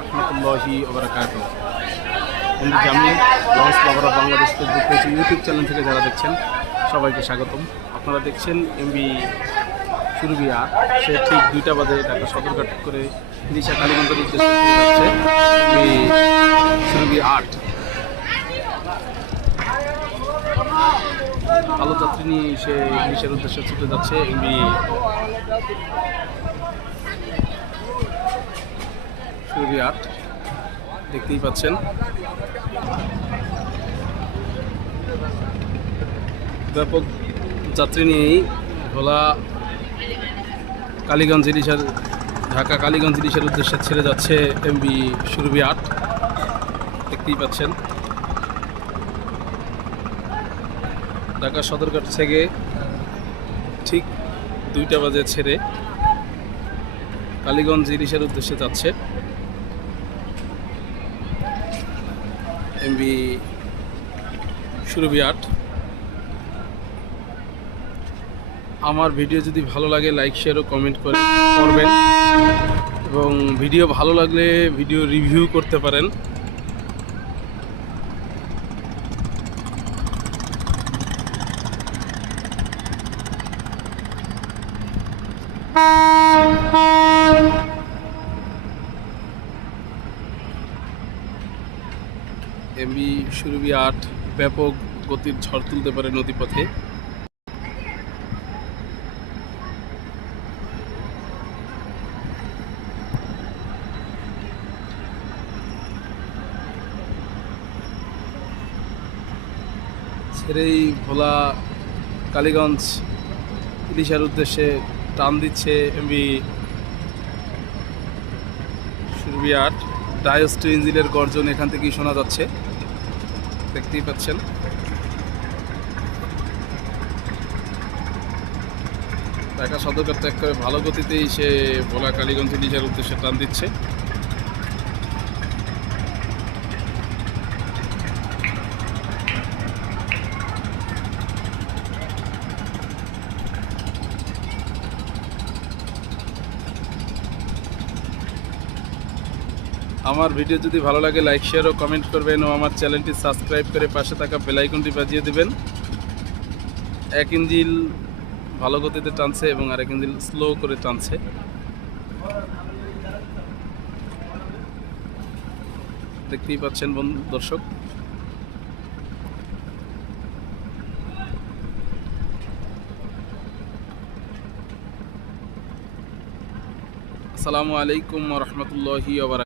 রহমতুল্লাহি ওয়া বারাকাতুহু। আমি Jamil launch lover of Bangladesh Facebook page YouTube channel থেকে যারা দেখছেন সবাইকে স্বাগতম। আপনারা দেখছেন এমবি সুরবিয়া, সে ঠিক 2টা বাজে ঢাকা সদরঘাট করে ইলিশা কালীগঞ্জের উদ্দেশ্যে চলে যাচ্ছে এমবি সুরবিয়া 8। ভালো যাত্রী নিয়ে সে ইলিশার উদ্দেশ্যে ছুটে যাচ্ছে এমবি সুরবিয়া 8, দেখতেই পাচ্ছেন। ব্যাপক যাত্রী নিয়েই ভোলা কালীগঞ্জ ইলিশার ঢাকা কালীগঞ্জ ইলিশার উদ্দেশ্যে ছেড়ে যাচ্ছে এমবি সুরবিয়া 8, দেখতেই পাচ্ছেন। ঢাকা সদরঘাট থেকে ঠিক 2টা বাজে ছেড়ে কালীগঞ্জ ইলিশার উদ্দেশ্যে যাচ্ছে এমবি সুরবিয়া 8। আমার ভিডিও যদি ভালো লাগে লাইক শেয়ার ও কমেন্ট করবেন এবং ভিডিও ভালো লাগলে ভিডিও রিভিউ করতে পারেন। এমবি সুরবিয়া 8 ব্যাপক গতির ঝড় তুলতে পারে নদীপথে। ছেড়েই ভোলা কালীগঞ্জ ইলিশার উদ্দেশ্যে টান দিচ্ছে এমবি সুরবিয়া 8। ডায়োস্টো ইঞ্জিনের গর্জন এখান থেকেই শোনা যাচ্ছে, দেখতেই পাচ্ছেন। ঢাকা সদরঘাট ত্যাগ করে ভালো গতিতেই সে ভোলা কালীগঞ্জ ইলিশার উদ্দেশ্যে টান দিচ্ছে। আমার ভিডিও যদি ভালো লাগে লাইক শেয়ার ও কমেন্ট করবেন ও আমার চ্যানেলটি সাবস্ক্রাইব করে পাশে থাকা বেল আইকনটি বাজিয়ে দেবেন। এক ইঞ্জিল ভালো গতিতে টানছে এবং আরেক ইঞ্জিল স্লো করে টানছে, দেখতেই পাচ্ছেন দর্শক। আসসালামু আলাইকুম ওয়া রাহমাতুল্লাহি ওয়া বারাকাতুহু।